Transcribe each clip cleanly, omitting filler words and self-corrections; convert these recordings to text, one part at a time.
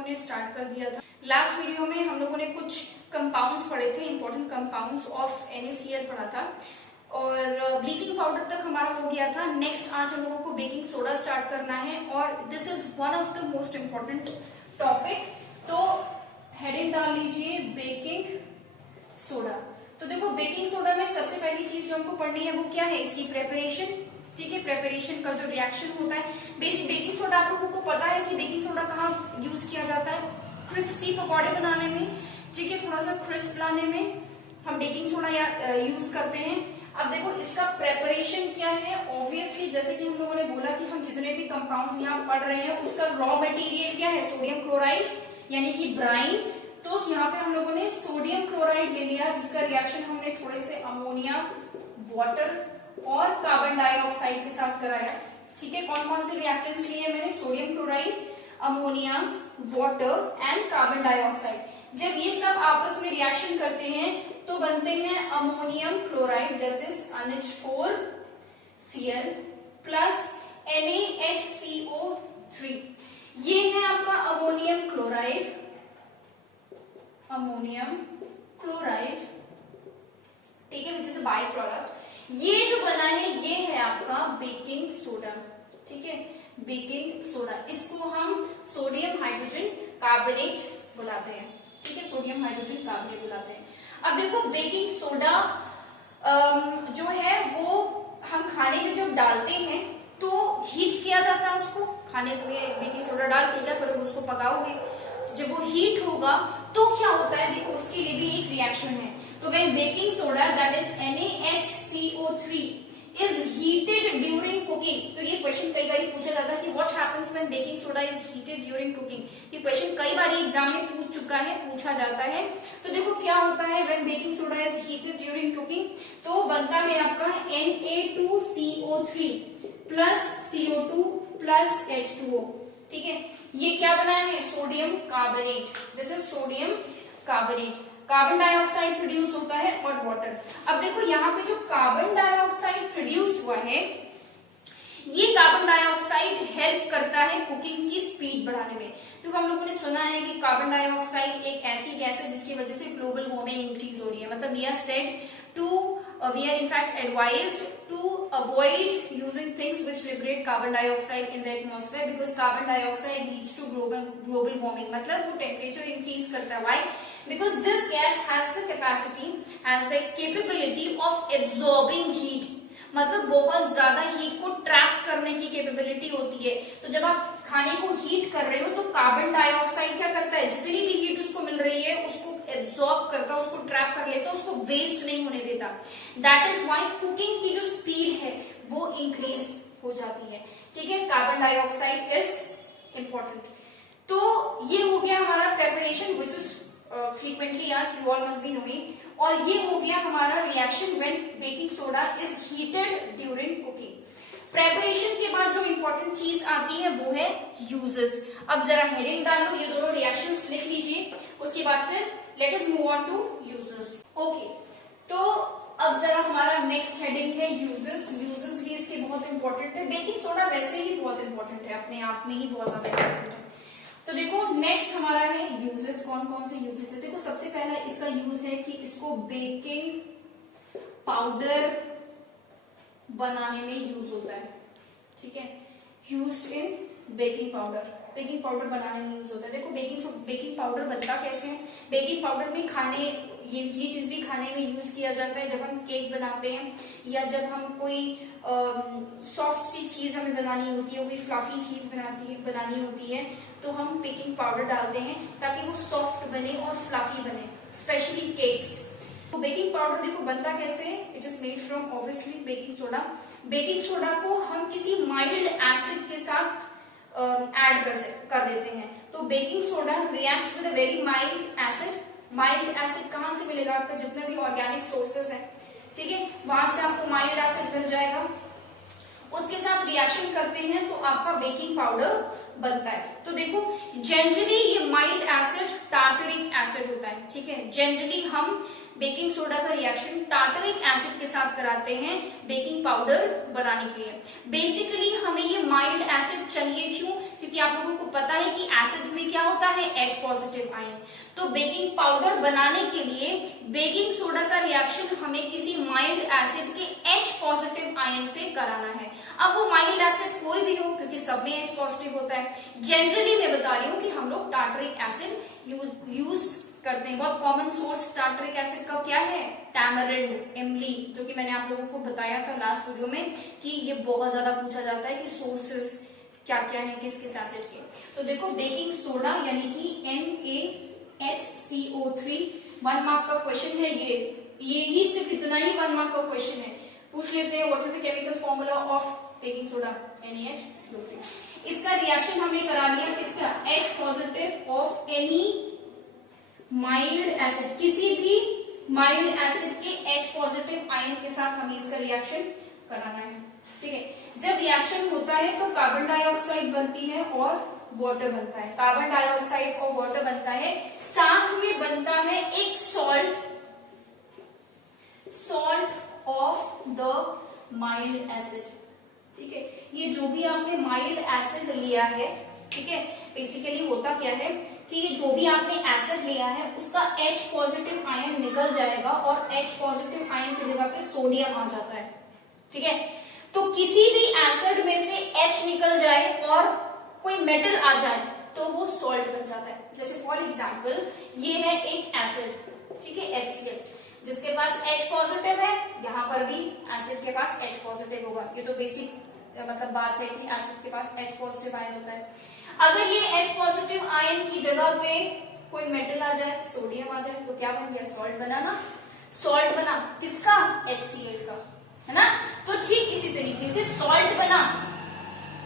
लोगों ने स्टार्ट कर दिया था। लास्ट वीडियो में हम लोगों ने कुछ कंपाउंड्स पढ़े थे, इंपॉर्टेंट कंपाउंड्स ऑफ NaCl पढ़ा था और ब्लीचिंग पाउडर तक हमारा हो गया था। नेक्स्ट आज हम लोगों को बेकिंग सोडा स्टार्ट करना है और this is one of the most important topic. तो हेडिंग डाल लीजिए बेकिंग सोडा। तो देखो बेकिंग सोडा में सबसे पहली चीज जो हमको पढ़नी है वो क्या है, इसकी प्रेपरेशन। ठीक है, प्रेपरेशन का जो रिएक्शन होता है, बेसिक बेकिंग सोडा आप लोगों को पता है कि बेकिंग सोडा कहाँ यूज किया जाता है, क्रिस्पी पकौड़े बनाने में। ठीक है, थोड़ा सा क्रिस्प लाने में हम बेकिंग सोडा यूज करते हैं। अब देखो इसका प्रेपरेशन क्या है। ऑब्वियसली जैसे कि हम लोगों ने बोला कि हम जितने भी कंपाउंड्स यहाँ पढ़ रहे हैं उसका रॉ मटेरियल क्या है, सोडियम क्लोराइड यानी कि ब्राइन। तो यहाँ पे हम लोगों ने सोडियम क्लोराइड ले लिया जिसका रिएक्शन हमने थोड़े से अमोनिया, वाटर और कार्बन डाइऑक्साइड के साथ कराया। ठीक है, कौन कौन से रिएक्टेंट्स लिए मैंने, sodium chloride, ammonia, water and carbon dioxide. जब ये सब आपस में रिएक्शन करते हैं तो बनते हैं ammonium chloride, that is NH4Cl plus NaHCO3। ये है आपका अमोनियम क्लोराइड, ठीक है, विच इज बाय प्रोडक्ट। ये जो बना है ये है आपका बेकिंग सोडा। ठीक है, बेकिंग सोडा, इसको हम सोडियम हाइड्रोजन कार्बोनेट बुलाते हैं। ठीक है, सोडियम हाइड्रोजन कार्बोनेट बुलाते हैं। अब देखो बेकिंग सोडा जो है वो हम खाने में जब डालते हैं तो हीट किया जाता है उसको। खाने में बेकिंग सोडा डाल के क्या करोगे, उसको पकाओगे। जब वो हीट होगा तो क्या होता है, देखो उसके लिए भी एक रिएक्शन है। तो when baking soda that is NaHCO3 is heated during cooking। तो ये क्वेश्चन कई बार पूछा जाता है कि what happens when baking soda is heated during cooking। ये क्वेश्चन कई बार एग्जाम में पूछा जाता है। तो देखो क्या होता है when baking soda is heated during cooking, तो बनता है आपका Na2CO3 plus CO2 plus H2O। ठीक है, ये क्या बना है, sodium carbonate, this is sodium carbonate. Carbon dioxide produce होता है और वाटर। अब देखो यहाँ पे जो कार्बन डाइऑक्साइड प्रोड्यूस हुआ है, ये कार्बन डाइऑक्साइड हेल्प करता है कुकिंग की स्पीड बढ़ाने में। क्योंकि हम लोगों ने सुना है कि कार्बन डाइऑक्साइड एक ऐसी गैस है जिसकी वजह से ग्लोबल वार्मिंग इंक्रीज हो रही है। मतलब we are in fact advised to avoid using things which liberate carbon dioxide in the atmosphere because carbon dioxide leads to global warming। मतलब वो टेम्परेचर इंक्रीज करता है। Why? Because this gas has the capability of absorbing heat। मतलब बहुत ज्यादा heat को trap करने की कैपेबिलिटी होती है। तो जब आप खाने को हीट कर रहे हो तो कार्बन डाइऑक्साइड क्या करता है, जितनी भी हीट उसको मिल रही है उसको एब्जॉर्ब करता है, उसको ट्रैप कर लेता है, उसको वेस्ट नहीं होने देता। दैट इज व्हाई कुकिंग की जो स्पीड है वो इंक्रीज हो जाती है। ठीक है, कार्बन डाइऑक्साइड इज इंपॉर्टेंट। तो ये हो गया हमारा preparation which is frequently asked, you all must be knowing. और ये हो गया हमारा reaction when baking soda is heated during cooking. Preparation के बाद जो इंपॉर्टेंट चीज आती है वो है यूजेस। अब जरा हेडिंग डाल लो, ये दोनों रिएक्शंस लिख लीजिए, उसके बाद फिर let us move on to uses. Okay, तो अब जरा हमारा नेक्स्ट हेडिंग है यूजेस। यूजेस भी इसके बहुत इंपॉर्टेंट है। बेकिंग सोडा वैसे ही बहुत इंपॉर्टेंट है, अपने आप में ही बहुत ज्यादा इंपॉर्टेंट है। तो देखो नेक्स्ट हमारा है यूजेस। कौन कौन से यूजेस है, देखो सबसे पहला इसका यूज है कि इसको बेकिंग पाउडर बनाने में यूज होता है। ठीक है, used in baking powder, baking powder बनाने में यूज होता है। देखो बेकिंग पाउडर बनता कैसे है, बेकिंग पाउडर भी खाने ये चीज भी खाने में यूज किया जाता है। जब हम केक बनाते हैं या जब हम कोई सॉफ्ट सी चीज हमें बनानी होती है, कोई फ्लफी चीज बनानी होती है तो हम बेकिंग पाउडर डालते हैं ताकि वो सॉफ्ट बने और फ्लफी बने, स्पेशली केक्स। तो बेकिंग पाउडर देखो बनता कैसे है, it is made from obviously baking soda. Baking soda को हम किसी माइल्ड एसिड के साथ ऐड कर देते हैं। तो baking soda reacts with a very mild acid. Mild acid कहाँ से मिलेगा, आपका जितने भी ऑर्गेनिक सोर्सेस हैं, ठीक है, वहां से आपको माइल्ड एसिड मिल जाएगा। उसके साथ रिएक्शन करते हैं तो आपका बेकिंग पाउडर बनता है। तो देखो जनरली ये माइल्ड एसिड टार्टरिक एसिड होता है। ठीक है, जनरली हम बेकिंग सोडा का रिएक्शन टार्टरिक एसिड के साथ कराते हैं बेकिंग पाउडर बनाने के लिए। बेसिकली हमें ये माइल्ड एसिड चाहिए, क्यों? क्योंकि आप लोगों को पता है कि एसिड्स में क्या होता है, H पॉजिटिव आयन। तो बेकिंग पाउडर बनाने के लिए बेकिंग सोडा का रिएक्शन हमें किसी माइल्ड एसिड के H पॉजिटिव आयन से कराना है। अब वो माइल्ड एसिड कोई भी हो, क्योंकि सब में H पॉजिटिव होता है। जनरली मैं बता रही हूँ कि हम लोग टार्टरिक एसिड यूज करते हैं। बहुत कॉमन सोर्स टार्टरिक एसिड का क्या है, टैमरिंड, इमली, जो कि मैंने आप लोगों को बताया था लास्ट वीडियो में कि ये बहुत ज्यादा पूछा जाता है कि सोर्सेस क्या क्या है किस किस एसिड के। तो देखो बेकिंग सोडा यानी कि NaHCO3 1 मार्क का क्वेश्चन है। ये ही सिर्फ इतना ही 1 मार्क का क्वेश्चन है। पूछ लेते हैं what is the chemical formula of baking soda, NaHCO3। इसका रिएक्शन हमने करा लिया, किसका, H positive of any mild acid, किसी भी माइल्ड एसिड के H पॉजिटिव आयन के साथ हमें इसका रिएक्शन कराना है। ठीक है, जब रिएक्शन होता है तो कार्बन डाइऑक्साइड बनती है और वाटर बनता है। कार्बन डाइऑक्साइड और वाटर बनता है, साथ में बनता है एक salt of the mild acid. ठीक है, ये जो भी आपने माइल्ड एसिड लिया है, ठीक है, बेसिकली होता क्या है कि ये जो भी आपने एसिड लिया है उसका H पॉजिटिव आयन निकल जाएगा और H पॉजिटिव आयन की जगह पे सोडियम आ जाता है। ठीक है, तो किसी भी एसिड में से H निकल जाए और कोई मेटल आ जाए तो वो सॉल्ट बन जाता है। जैसे फॉर एग्जांपल ये है एक एसिड, ठीक है, HCl, जिसके पास H पॉजिटिव है, यहाँ पर भी एसिड के पास H पॉजिटिव होगा। ये तो बेसिक मतलब बात है कि एसिड के पास H पॉजिटिव आयन होता है। अगर ये H पॉजिटिव आयन की जगह पे कोई मेटल आ जाए, सोडियम आ जाए, तो क्या बन गया, सॉल्ट बना ना। सॉल्ट बना किसका, HCl का, है ना। तो ठीक इसी तरीके से सॉल्ट बना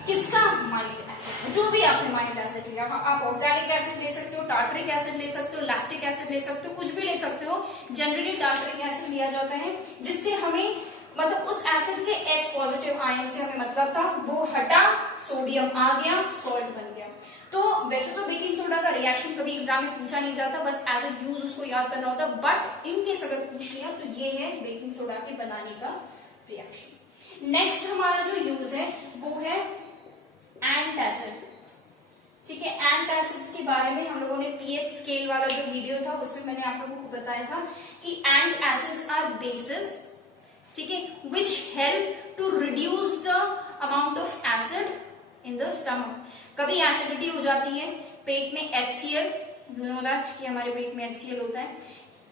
किसका, माइल्ड एसिड। जो भी आपने माइल्ड एसिड लिया, आप ऑक्सैलिक एसिड ले सकते हो, टार्टरिक एसिड ले सकते हो, लैक्टिक एसिड ले सकते हो, कुछ भी ले सकते हो। जनरली टार्टरिक एसिड लिया जाता है, जिससे हमें मतलब उस एसिड के H पॉजिटिव आयन से हमें मतलब था, वो हटा, सोडियम आ गया, सॉल्ट बन गया। तो वैसे तो बेकिंग सोडा का रिएक्शन कभी एग्जाम में पूछा नहीं जाता, बस एज ए यूज उसको याद करना होता, बट इन केस अगर पूछ लिया तो ये है बेकिंग सोडा के बनाने का रिएक्शन। नेक्स्ट हमारा जो यूज है वो है एंटासिड। ठीक है, एंटासिड्स के बारे में हम लोगों ने पीएच स्केल वाला जो वीडियो था उसमें मैंने आप लोगों को बताया था कि एंटासिड्स आर बेसिस, ठीक है, which help to reduce the amount of acid in the stomach। कभी एसिडिटी हो जाती है पेट में, HCl, you know that कि हमारे पेट में HCl होता है।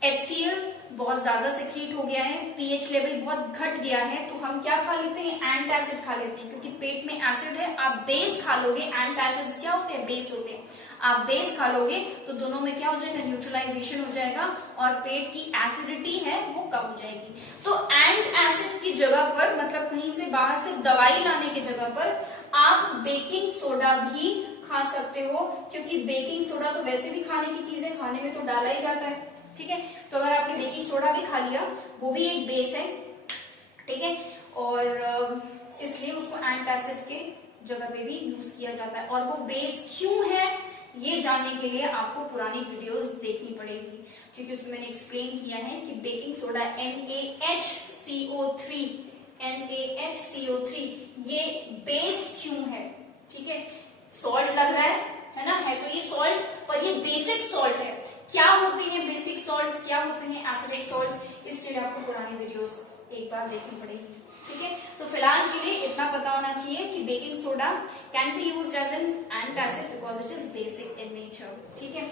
HCl बहुत ज्यादा सिक्रीट हो गया है, पीएच लेवल बहुत घट गया है, तो हम क्या खा लेते हैं, एंटासिड खा लेते हैं, क्योंकि पेट में एसिड है। आप बेस खा लोगे, एंटासिड्स क्या होते हैं, बेस होते हैं। आप बेस खा लोगे तो दोनों में क्या हो जाएगा, न्यूट्रलाइजेशन हो जाएगा और पेट की एसिडिटी है वो कम हो जाएगी। तो एंटासिड की जगह पर, मतलब कहीं से बाहर से दवाई लाने की जगह पर, आप बेकिंग सोडा भी खा सकते हो, क्योंकि बेकिंग सोडा तो वैसे भी खाने की चीज है, खाने में तो डाला ही जाता है। ठीक है, तो अगर आपने बेकिंग सोडा भी खा लिया, वो भी एक बेस है, ठीक है, और इसलिए उसको एंटासिड के जगह पे भी यूज किया जाता है। और वो बेस क्यों है ये जानने के लिए आपको पुरानी वीडियोस देखनी पड़ेगी, क्योंकि उसमें मैंने एक्सप्लेन किया है कि बेकिंग सोडा NaHCO3 ये बेस क्यों है। ठीक है, सॉल्ट लग रहा है ना, है तो ये सॉल्ट, पर ये बेसिक सॉल्ट है। क्या होते हैं बेसिक सॉल्ट्स, क्या होते हैं एसिडिक सॉल्ट्स, इसके लिए आपको पुरानी वीडियोस एक बार देखनी पड़ेगी। ठीक है, तो फिलहाल के लिए इतना पता होना चाहिए कि baking soda can be used as an antacid because it is basic in nature. ठीक है,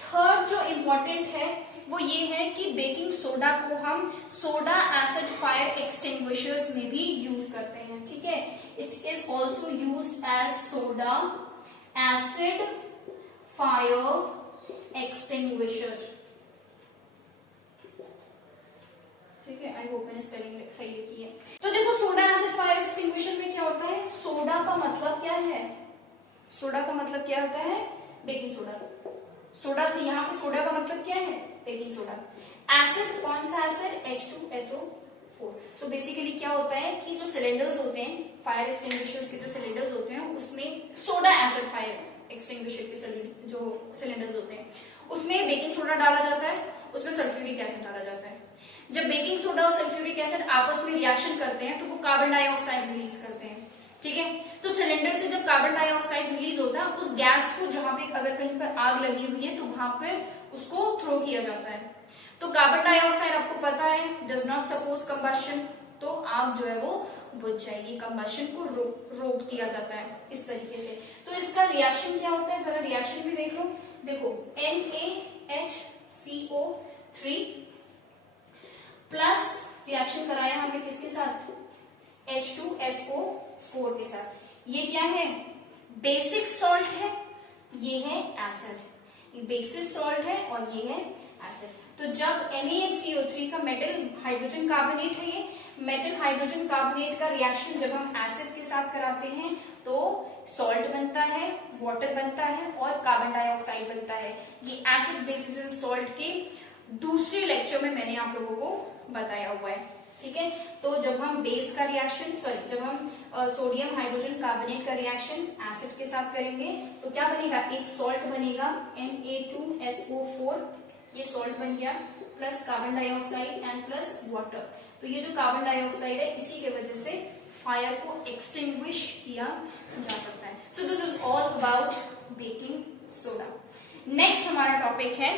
थर्ड जो इम्पोर्टेंट है वो ये है कि बेकिंग सोडा को हम सोडा एसिड फायर एक्सटिंग्विशर्स में भी यूज करते हैं। ठीक है, it is also used as soda acid fire extinguisher. ठीक है, आई होप मैंने स्पेलिंग सही लिखी है। तो देखो सोडा एसिड फायर एक्सटिंग्विशर में क्या होता है, सोडा का मतलब क्या है, सोडा का मतलब क्या होता है, बेकिंग सोडा। सोडा से यहाँ पे सोडा का मतलब क्या है, बेकिंग सोडा। एसिड, कौन सा एसिड, H2SO4। सो बेसिकली क्या होता है कि जो सिलेंडर्स होते हैं, फायर एक्सटिंग्विशर्स के जो सिलेंडर्स होते हैं, उसमें सोडा एसिड फायर एक्सटिंग्विशर के जो सिलेंडर्स होते हैं उसमें बेकिंग सोडा डाला जाता है उसमें सल्फ्यूरिक एसिड डाला जाता है। जब बेकिंग सोडा और सल्फ्यूरिक एसिड आपस में रिएक्शन करते हैं तो वो कार्बन डाइऑक्साइड रिलीज करते हैं, ठीक है। तो सिलेंडर से जब कार्बन डाइऑक्साइड रिलीज होता है, उस गैस को जहां पे अगर कहीं पर आग लगी हुई है तो वहां पे उसको थ्रो किया जाता है। तो कार्बन डाइऑक्साइड आपको पता है डज नॉट सपोज कंबशन, तो आग जो है वो बुझ जाएगी, कंबशन को रोक दिया जाता है इस तरीके से। तो इसका रिएक्शन क्या होता है, जरा रिएक्शन भी देख लो। देखो NaHCO3 प्लस रिएक्शन कराया हमने किसके साथ, H2SO4 के साथ। ये क्या है, बेसिक सॉल्ट है, ये है एसिड, ये बेसिक सॉल्ट है और ये है एसिड। तो जब NaHCO3 का मेटल हाइड्रोजन कार्बोनेट है, ये मेटल हाइड्रोजन कार्बोनेट का रिएक्शन जब हम एसिड के साथ कराते हैं तो सॉल्ट बनता है, वाटर बनता है और कार्बन डाइऑक्साइड बनता है। ये एसिड बेसिस एंड सॉल्ट के दूसरे लेक्चर में मैंने आप लोगों को बताया हुआ है, ठीक है। तो जब हम बेस का रिएक्शन जब हम सोडियम हाइड्रोजन कार्बोनेट का रिएक्शन एसिड के साथ करेंगे तो क्या बनेगा, एक सॉल्ट बनेगा Na2SO4, ये सॉल्ट बन गया, plus carbon dioxide and plus water. तो ये जो कार्बन डाइऑक्साइड है इसी के वजह से फायर को एक्सटिंग्विश किया जा सकता है। So this is all about baking soda. Next हमारा टॉपिक है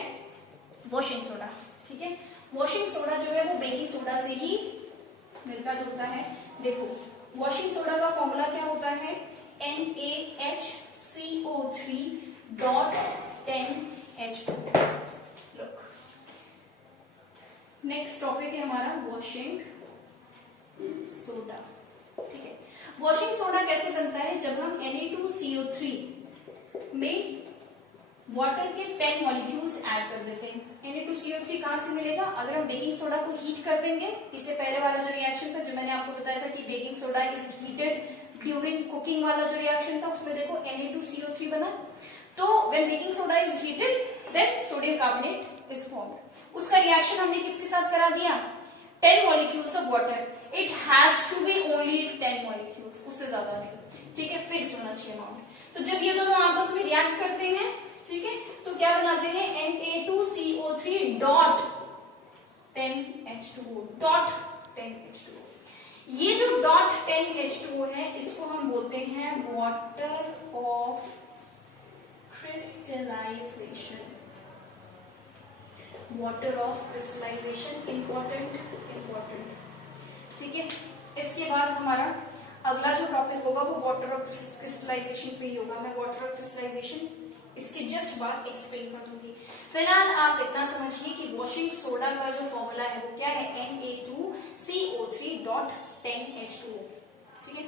वॉशिंग सोडा, ठीक है। वॉशिंग सोडा जो है वो बेकिंग सोडा से ही मिलता जुलता है। देखो वॉशिंग सोडा का फॉर्मूला क्या होता है, NaHCO3.10H2। नेक्स्ट टॉपिक है हमारा वॉशिंग सोडा, ठीक है। वॉशिंग सोडा कैसे बनता है, जब हम Na2CO3 में वाटर के 10 मॉलिक्यूल्स ऐड कर देते हैं। Na2CO3 कहां से मिलेगा, अगर हम बेकिंग सोडा को हीट कर देंगे, इससे पहले वाला जो रिएक्शन था जो मैंने आपको बताया था कि baking soda is heated during cooking वाला जो रिएक्शन था, उसमें देखो Na2CO3 बना। तो when baking soda is heated then sodium carbonate is formed. उसका रिएक्शन हमने किसके साथ करा दिया, 10 molecules of water. It has to be only 10 molecules, उससे ज्यादा नहीं, ठीक है, फिक्स होना चाहिए अमाउंट। तो जब ये दोनों आपस में रिएक्ट करते हैं, ठीक है, तो क्या बनाते हैं, Na2CO3.10H2O। ये जो .10H2O है इसको हम बोलते हैं water of crystallisation. Water of crystallisation important, ठीक है। इसके बाद हमारा अगला जो टॉपिक होगा वो वाटर ऑफ क्रिस्टलाइजेशन पे ही होगा। मैं वाटर ऑफ क्रिस्टलाइजेशन इसके जस्ट बाद एक्सप्लेन कर दूंगी। फिलहाल आप इतना समझिए कि वॉशिंग सोडा का जो फॉर्मूला है वो क्या है, Na2CO3.10H2O, ठीक है।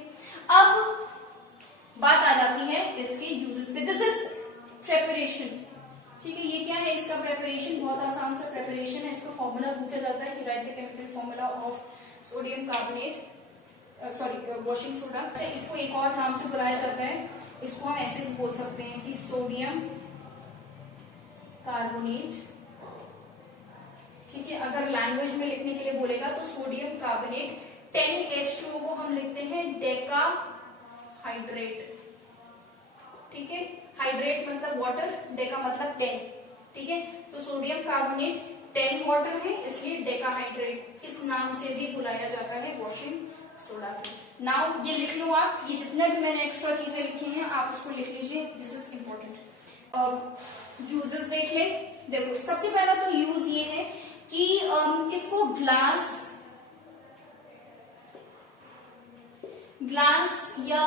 अब बात आ जाती है इसके यूजेस पे। दिस इज प्रेपरेशन, ठीक है। ये क्या है, इसका प्रेपरेशन बहुत आसान सा प्रेपरेशन है। इसका फॉर्मूला पूछा जाता है कि right the chemical formula of sodium carbonate, sorry washing soda. इसको एक और नाम से बुलाया जाता है, इसको हम ऐसे भी बोल सकते हैं कि सोडियम कार्बोनेट, ठीक है। अगर लैंग्वेज में लिखने के लिए बोलेगा तो सोडियम कार्बोनेट 10H2O को हम लिखते हैं डेका हाइड्रेट, ठीक है। हाइड्रेट मतलब वाटर, डेका मतलब 10, ठीक है। तो सोडियम कार्बोनेट 10 वाटर है इसलिए डेका हाइड्रेट इस नाम से भी बुलाया जाता है वॉशिंग सोडा को। नाउ ये लिख लो आप, ये जितने भी मैंने एक्स्ट्रा चीजें लिखी हैं आप उसको लिख लीजिए, दिस इज इम्पोर्टेंट। यूजेस देख ले। देखो सबसे पहला तो यूज ये है कि इसको ग्लास या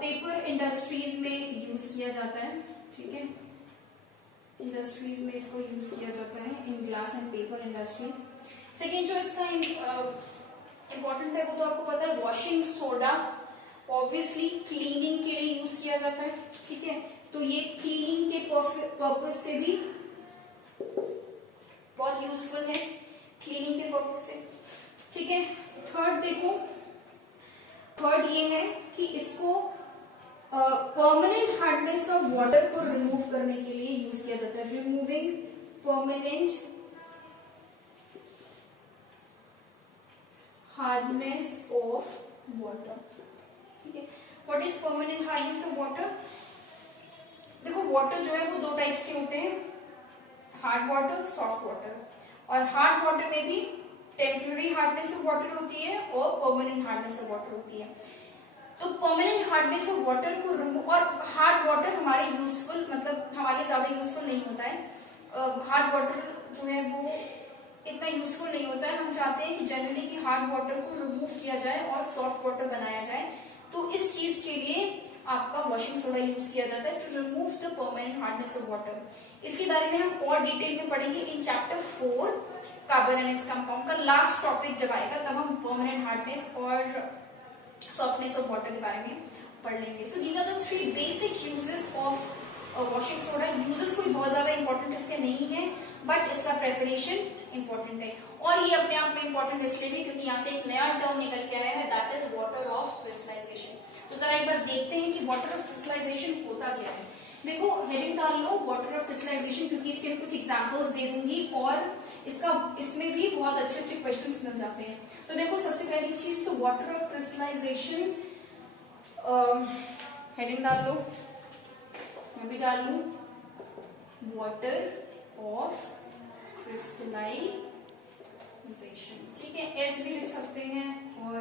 पेपर इंडस्ट्रीज में यूज किया जाता है, ठीक है। इंडस्ट्रीज में इसको यूज किया जाता है, in glass and paper industries. Second जो इसका इंपॉर्टेंट है वो तो आपको पता है, वॉशिंग सोडा ऑब्वियसली क्लीनिंग के लिए यूज किया जाता है, ठीक है। तो ये क्लीनिंग के पर्पस से भी बहुत यूजफुल है, क्लीनिंग के पर्पस से, ठीक है। थर्ड देखो, थर्ड ये है कि इसको परमानेंट हार्डनेस ऑफ वाटर को रिमूव करने के लिए यूज किया जाता है, removing permanent hardness of water, ठीक है। What is permanent hardness of water, देखो वाटर जो है वो दो टाइप्स के होते हैं, हार्ड वाटर, सॉफ्ट वाटर। और हार्ड वाटर में भी टेम्पररी हार्डनेस ऑफ वाटर होती है और परमानेंट हार्डनेस ऑफ वाटर होती है। तो परमानेंट हार्डनेस ऑफ वाटर को रिमूव, और हार्ड वाटर हमारे यूजफुल मतलब हमारे ज्यादा यूजफुल नहीं होता है। हार्ड वाटर जो है वो इतना यूजफुल नहीं होता है। हम चाहते हैं कि जनरली कि हार्ड वाटर को रिमूव किया जाए और सॉफ्ट वाटर बनाया जाए। तो इस चीज के लिए आपका वॉशिंग सोडा यूज किया जाता है to remove the permanent hardness of water. इसके बारे में हम और डिटेल में पढ़ेंगे in chapter 4 carbon and its compound का लास्ट टॉपिक जब आएगा, तब हम परमानेंट हार्डनेस और सॉफ्टनेस ऑफ वाटर के बारे में पढ़ लेंगे। So these are the 3 basic uses of washing soda. Uses कोई बहुत ज्यादा इंपॉर्टेंट इसके नहीं है, बट इसका प्रेपरेशन इंपॉर्टेंट है। और ये अपने आप में इंपॉर्टेंट इसलिए भी क्योंकि यहाँ से एक नया टर्म निकल के आया है, that is water of crystallisation. तो जरा एक बार देखते हैं कि वाटर ऑफ क्रिस्टलाइजेशन होता क्या है। देखो हेडिंग डाल लो वाटर ऑफ क्रिस्टलाइजेशन, क्योंकि इसके कुछ एग्जांपल्स दे दूंगी और इसमें भी बहुत अच्छे अच्छे क्वेश्चंस मिल जाते हैं। तो देखो सबसे पहली चीज तो वाटर ऑफ क्रिस्टलाइजेशन, हेडिंग डाल लो, मैं भी डाल लू, वाटर ऑफ क्रिस्टलाइजेशन, ठीक है। एस भी लिख सकते हैं और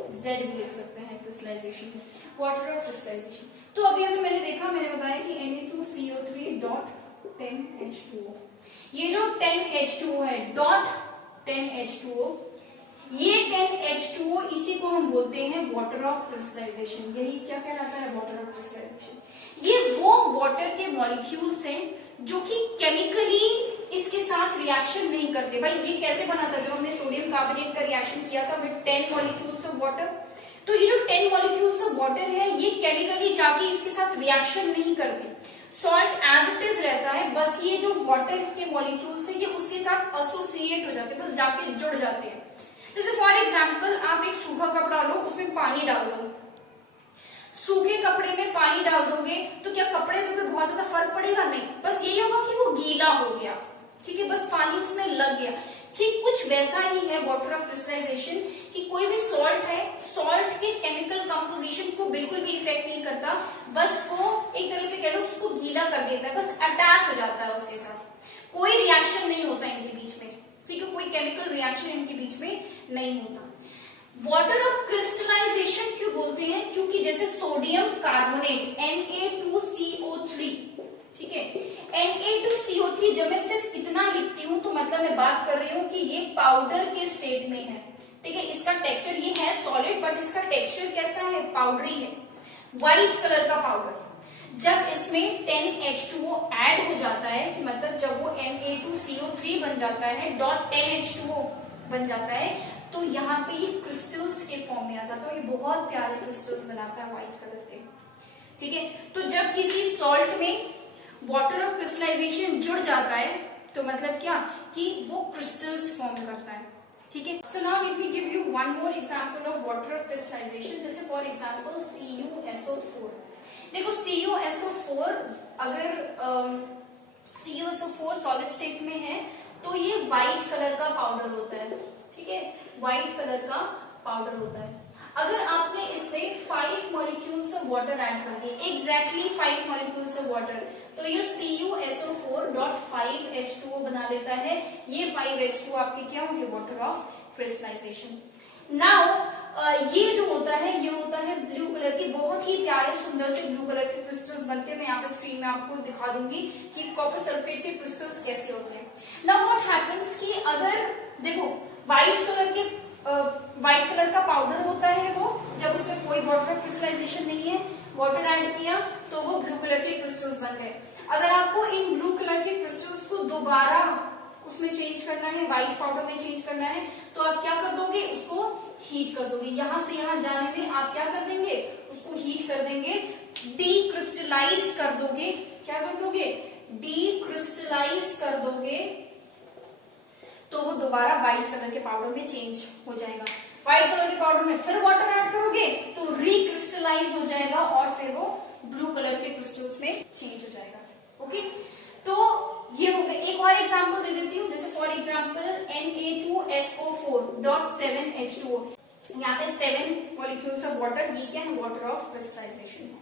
जेड भी लिख सकते हैं क्रिस्टलाइजेशन, वाटर ऑफ क्रिस्टलाइजेशन। तो अभी मैंने देखा, मैंने बताया कि Na2CO3.10H2O, ये जो 10H2O है डॉट 10H2O, ये 10H2O इसी को हम बोलते हैं वाटर ऑफ क्रिस्टलाइजेशन। यही क्या कहलाता है, वाटर ऑफ क्रिस्टलाइजेशन। ये वो वाटर के मॉलिक्यूल्स हैं जो कि केमिकली इसके साथ रिएक्शन नहीं करते। भाई ये कैसे बना था, जब हमने सोडियम कार्बोनेट का रिएक्शन किया था विद 10 मॉलिक्यूल्स ऑफ वाटर, तो ये जो 10 मॉलिक्यूल्स ऑफ वाटर है ये केमिकली जाके इसके साथ रिएक्शन नहीं करते, सॉल्ट एज इट इज रहता है। बस ये जो वाटर के मॉलिक्यूल्स है ये उसके साथ एसोसिएट हो जाते हैं, बस जाके जुड़ जाते हैं। जैसे फॉर एग्जाम्पल आप एक सूखा कपड़ा लो, उसमें पानी डाल दो, सूखे कपड़े में पानी डाल दोगे तो क्या कपड़े में कोई बहुत ज्यादा फर्क पड़ेगा? नहीं, बस यही होगा कि वो गीला हो गया, ठीक है, बस पानी उसमें लग गया। ठीक कुछ वैसा ही है वाटर ऑफ क्रिस्टलाइजेशन, कि कोई भी सॉल्ट है, सॉल्ट के केमिकल कंपोजिशन को बिल्कुल भी इफेक्ट नहीं करता, बस वो एक तरह से कह लो उसको गीला कर देता है, बस अटैच हो जाता है उसके साथ, कोई रिएक्शन नहीं होता इनके बीच में, ठीक है, कोई केमिकल रिएक्शन इनके बीच में नहीं होता। वाटर ऑफ क्रिस्टलाइजेशन क्यों बोलते हैं? क्योंकि जैसे सोडियम कार्बोनेट Na2CO3, ठीक है, Na2CO3 जब मैं सिर्फ इतना लिखती हूं तो मतलब मैं बात कर रही हूं कि ये पाउडर के स्टेट में है, ठीक है। इसका टेक्सचर, ये है सॉलिड बट इसका टेक्सचर कैसा है, पाउडरी है, व्हाइट कलर का पाउडर। जब इसमें 10H2O ऐड हो जाता है, मतलब जब वो Na2CO3 बन जाता है डॉट 10H2O बन जाता है, तो यहाँ पे ये क्रिस्टल्स के फॉर्म में आ जाता है। ये बहुत प्यारे क्रिस्टल्स बनाता है व्हाइट कलर के, ठीक है। तो जब किसी सॉल्ट में वाटर ऑफ क्रिस्टलाइजेशन जुड़ जाता है तो मतलब क्या कि वो क्रिस्टल्स फॉर्म करता है, ठीक है। So now let me give you one more example of water of crystallisation. जैसे फॉर एग्जांपल CuSO4। देखो CuSO4, अगर CuSO4 सॉलिड स्टेट में है तो ये व्हाइट कलर का पाउडर होता है, ठीक है, व्हाइट कलर का पाउडर होता है। अगर आपने इसमें 5 मॉलिक्यूल्स ऑफ वाटर ऐड कर दिए, एग्जैक्टली 5 मॉलिक्यूल्स ऑफ वाटर, तो ये CuSO4.5H2O बना लेता है। ये 5H2O आपके क्या होंगे, वाटर ऑफ क्रिस्टलाइजेशन। नाउ ये जो होता है, ये होता है ब्लू कलर की, बहुत ही प्यारे सुंदर से ब्लू कलर के क्रिस्टल्स बनते हैं। मैं यहाँ पे स्क्रीन में आपको दिखा दूंगी कि कॉपर सल्फेट के क्रिस्टल्स कैसे होते हैं। नाउ व्हाट हैपेंस कि अगर देखो व्हाइट कलर का पाउडर होता है वो, जब उसमें कोई वाटर ऑफ क्रिस्टलाइजेशन नहीं है, वाटर ऐड किया तो वो ब्लू कलर के क्रिस्टल्स बन गए। अगर आपको इन ब्लू कलर के क्रिस्टल्स को दोबारा उसमें चेंज करना है, व्हाइट पाउडर में चेंज करना है, तो आप क्या कर दोगे, उसको हीट कर दोगे। यहां से यहां जाने में आप क्या कर देंगे, उसको हीट कर देंगे, डीक्रिस्टलाइज कर दोगे। क्या कर दोगे, डीक्रिस्टलाइज कर दोगे, तो वो दोबारा व्हाइट कलर के पाउडर में चेंज हो जाएगा। व्हाइट कलर के पाउडर में फिर वाटर ऐड करोगे तो रिक्रिस्टलाइज हो जाएगा और फिर वो ब्लू कलर के क्रिस्टल्स में चेंज हो जाएगा। ओके, तो ये हो गया। एक और एग्जांपल दे देती हूँ, जैसे फॉर एग्जांपल Na2SO4.7H2O। यहाँ पे 7 मॉलिक्यूल्स ऑफ वाटर, ये क्या है, वाटर ऑफ क्रिस्टलाइजेशन है,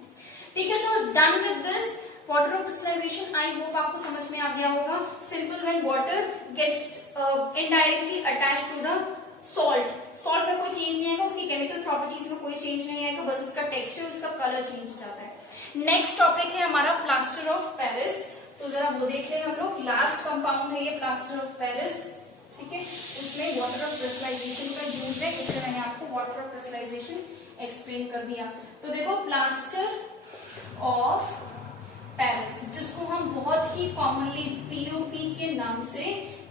ठीक है। So done with this water of crystallisation I hope आपको समझ में आ गया होगा। Simple when water gets indirectly attached to the salt, salt में कोई चेंज नहीं आएगा, उसकी केमिकल प्रॉपर्टीज में कोई चेंज नहीं आएगा, बस उसका टेक्सचर, उसका कलर चेंज हो जाता है। नेक्स्ट टॉपिक है हमारा प्लास्टर ऑफ पेरिस। तो जरा वो देख लें हम लोग। लास्ट कंपाउंड है ये प्लास्टर ऑफ पेरिस, ठीक है। उसमें वाटर ऑफ क्रिस्टलाइजेशन का यूज है, इसलिए मैंने आपको वाटर ऑफ क्रिस्टलाइजेशन एक्सप्लेन कर दिया। तो देखो प्लास्टर ऑफ पेरिस, जिसको हम बहुत ही कॉमनली पीओपी के नाम से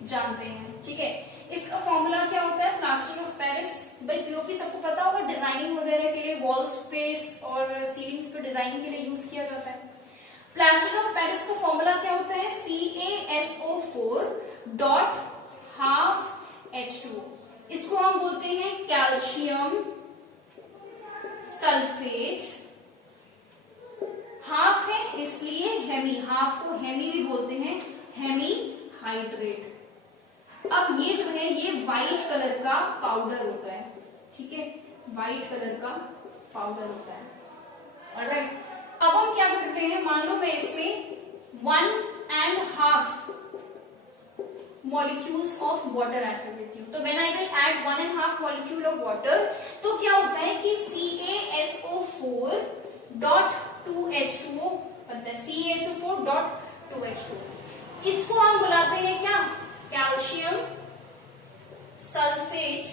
जानते हैं, ठीक है। इसका फॉर्मूला क्या होता है प्लास्टर ऑफ पेरिस? भाई पीओपी सबको पता होगा, डिजाइनिंग वगैरह के लिए, वॉल्स पे और सीलिंग्स पे डिजाइनिंग के लिए यूज किया जाता है। प्लास्टर ऑफ पेरिस का फॉर्मूला क्या होता है? CaSO4 dot half H2O। इसको हम बोलते हैं कैल्शियम सल्फेट। हाफ है इसलिए हेमी, हाफ को हेमी भी बोलते हैं, हेमी हाइड्रेट। अब ये जो है ये व्हाइट कलर का पाउडर होता है, ठीक है, व्हाइट कलर का पाउडर होता है। ऑलराइट, अब हम क्या करते हैं, मान लो मैं इसमें 1.5 मॉलिक्यूल्स ऑफ वाटर ऐड कर देती हूँ। तो when I will add 1.5 molecule of water, तो क्या होता है कि CaSO4 डॉट 2H2O बनता है, CaSO4 डॉट 2H2O। इसको हम बुलाते हैं क्या? Calcium sulphate.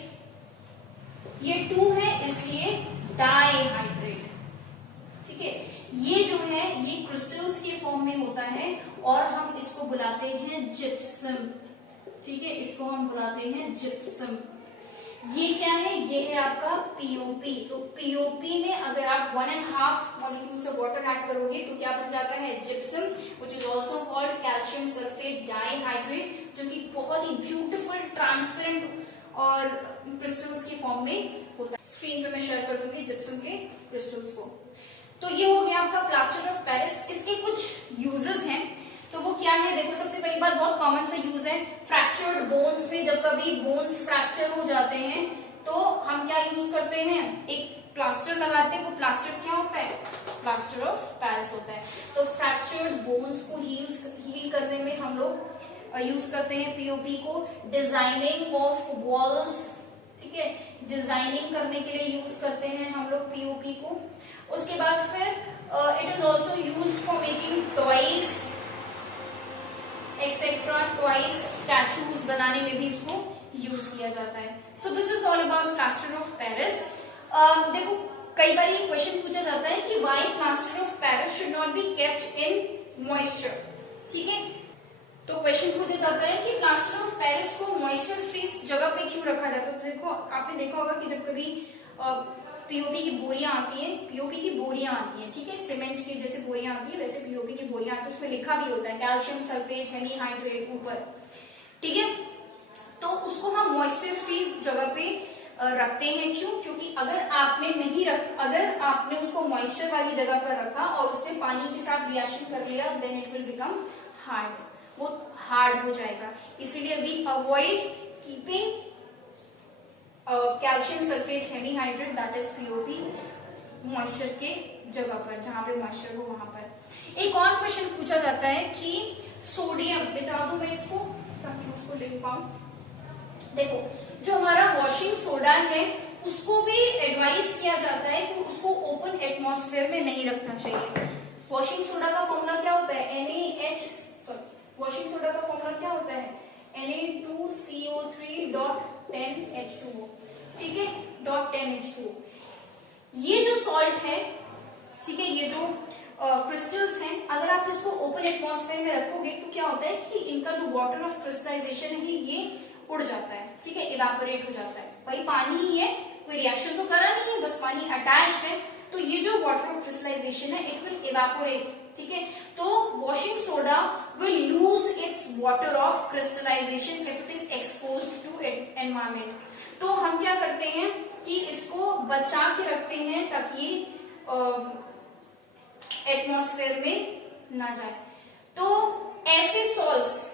ये 2 है इसलिए डाइहाइड्रेट, ठीक है। ये जो है ये क्रिस्टल्स के फॉर्म में होता है और हम इसको बुलाते हैं जिप्सम, ठीक है, इसको हम बुलाते हैं जिप्सम। ये क्या है? ये है आपका पीओपी। तो पीओपी में अगर आप 1.5 मॉलिक्यूल्स ऑफ वाटर ऐड करोगे तो क्या बन जाता है? Gypsum, which is also called calcium sulphate dihydrate, जो कि बहुत ही ब्यूटीफुल ट्रांसपेरेंट और क्रिस्टल्स के फॉर्म में होता है। स्क्रीन पे मैं शेयर कर दूंगी जिप्सम के क्रिस्टल्स को। तो ये हो गया आपका प्लास्टर ऑफ पेरिस। इसके कुछ यूजेस हैं, तो वो क्या है? देखो, सबसे पहली बात, बहुत कॉमन सा यूज है फ्रैक्चर्ड बोन्स में। जब कभी बोन्स फ्रैक्चर हो जाते हैं तो हम क्या यूज करते हैं? एक प्लास्टर लगाते हैं। वो प्लास्टर क्या होता है? प्लास्टर ऑफ पेरिस होता है। तो फ्रैक्चर्ड बोन्स को हील करने में हम लोग यूज करते हैं पीओपी को। डिजाइनिंग ऑफ वॉल्स, ठीक है, डिजाइनिंग करने के लिए यूज करते हैं हम लोग पीओपी को। उसके बाद फिर it is also use for making toys etcetera, toys, statues बनाने में भी इसको यूज किया जाता है। So this is all about plaster of Paris. देखो, कई बार ये क्वेश्चन पूछा जाता है कि why plaster of Paris should not be kept in moisture, ठीक है। तो क्वेश्चन पूछा जाता है कि प्लास्टर ऑफ पेरिस को मॉइस्चर फ्री जगह पे क्यों रखा जाता है? तो देखो, आपने देखा होगा कि जब कभी पीओपी की बोरियां आती है, पीओपी की बोरियां आती है, ठीक है, सीमेंट की जैसे बोरियां आती है वैसे पीओपी की बोरियां आती है, उसमें लिखा भी होता है कैल्शियम सल्फेट हेमी हाइड्रेट ऊपर, ठीक है। तो उसको हम मॉइस्चर फ्री जगह पे रखते हैं। क्यों? क्योंकि अगर आपने उसको मॉइस्चर वाली जगह पर रखा और उसमें पानी के साथ रिएक्शन कर लिया, then it will become hard, वो हार्ड हो जाएगा। इसीलिए we avoid keeping calcium sulphate hemihydrate, that is POP, moisture के जगह पर, जहां पे मॉइस्चर हो वहां पर। एक और क्वेश्चन पूछा जाता है कि सोडियम, बता दूं मैं इसको ताकि उसको लिख पाऊं। देखो, जो हमारा वॉशिंग सोडा है उसको भी एडवाइस किया जाता है कि उसको ओपन एटमॉस्फेयर में नहीं रखना चाहिए। वॉशिंग सोडा का फॉर्मूला क्या होता है? वॉशिंग सोडा का फॉर्मूला क्या होता है? Na2CO3.10H2O, ठीक है, .10H2O। ये जो सॉल्ट है, ठीक है, ये जो क्रिस्टल्स हैं, अगर आप इसको ओपन एटमॉस्फेयर में रखोगे तो क्या होता है कि इनका जो वाटर ऑफ क्रिस्टलाइजेशन है ये उड़ जाता है, ठीक है, इवेपोरेट हो जाता है। भाई पानी ही है, कोई रिएक्शन तो करा नहीं है, बस पानी अटैच्ड है, तो ये जो वाटर ऑफ क्रिस्टलाइजेशन है इट विल इवेपोरेट, ठीक है। तो washing soda will lose its water of crystallisation if it is exposed to environment. तो हम क्या करते हैं कि इसको बचा के रखते हैं ताकि एटमॉस्फेयर में ना जाए। तो ऐसे सॉल्ट्स,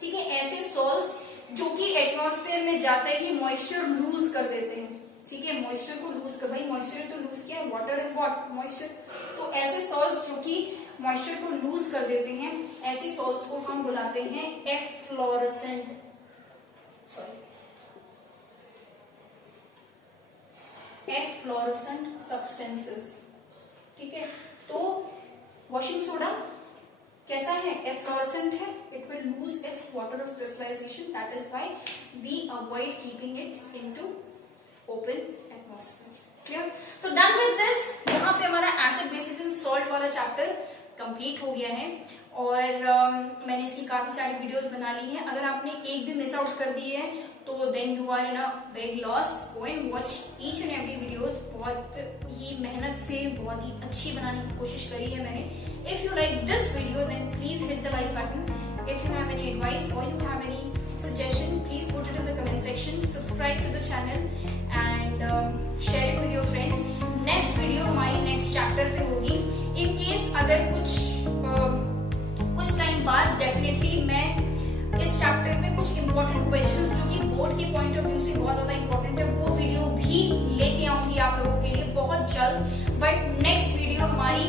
ठीक है, ऐसे सॉल्ट्स जो कि एटमॉस्फेयर में जाते ही मॉइस्चर लूज कर देते हैं, ठीक है, मॉइस्चर को लूज कर, भाई मॉइस्चर तो लूज किया, वाटर इज व्हाट? मॉइस्चर। तो ऐसे सॉल्ट्स जो कि मॉइस्चर को लूज कर देते हैं, ऐसी सॉल्ट्स को हम बुलाते हैं एफ्लोरेसेंट, एफ्लोरेसेंट सब्सटेंसेस। ठीक है, तो वॉशिंग सोडा कैसा है, एफ्लोरेसेंट है, it will lose its water of crystallisation, that is why we avoid keeping it into open atmosphere. Clear? So done with this, यहाँ पे हमारा एसिड बेसिस एंड सॉल्ट वाला चैप्टर कंप्लीट हो गया है और मैंने इसकी काफी सारी वीडियोस बना ली है। अगर आपने एक भी मिस आउट कर दी है तो then you are in a big loss. Go and watch each and every videos, बहुत ही मेहनत से बहुत ही अच्छी बनाने की कोशिश करी है मैंने। If you like this video then please hit the like button. If you have any advice or you have any suggestion, please put it in the comment section. Subscribe to the channel and share it with your friends. Next video हमारी next chapter पे होगी। In case अगर कुछ time बाद definitely मैं इस chapter में कुछ important questions जो कि बोर्ड के point of view से बहुत ज्यादा important है, वो वीडियो भी लेके आऊंगी आप लोगों के लिए बहुत जल्द। बट नेक्स्ट वीडियो हमारी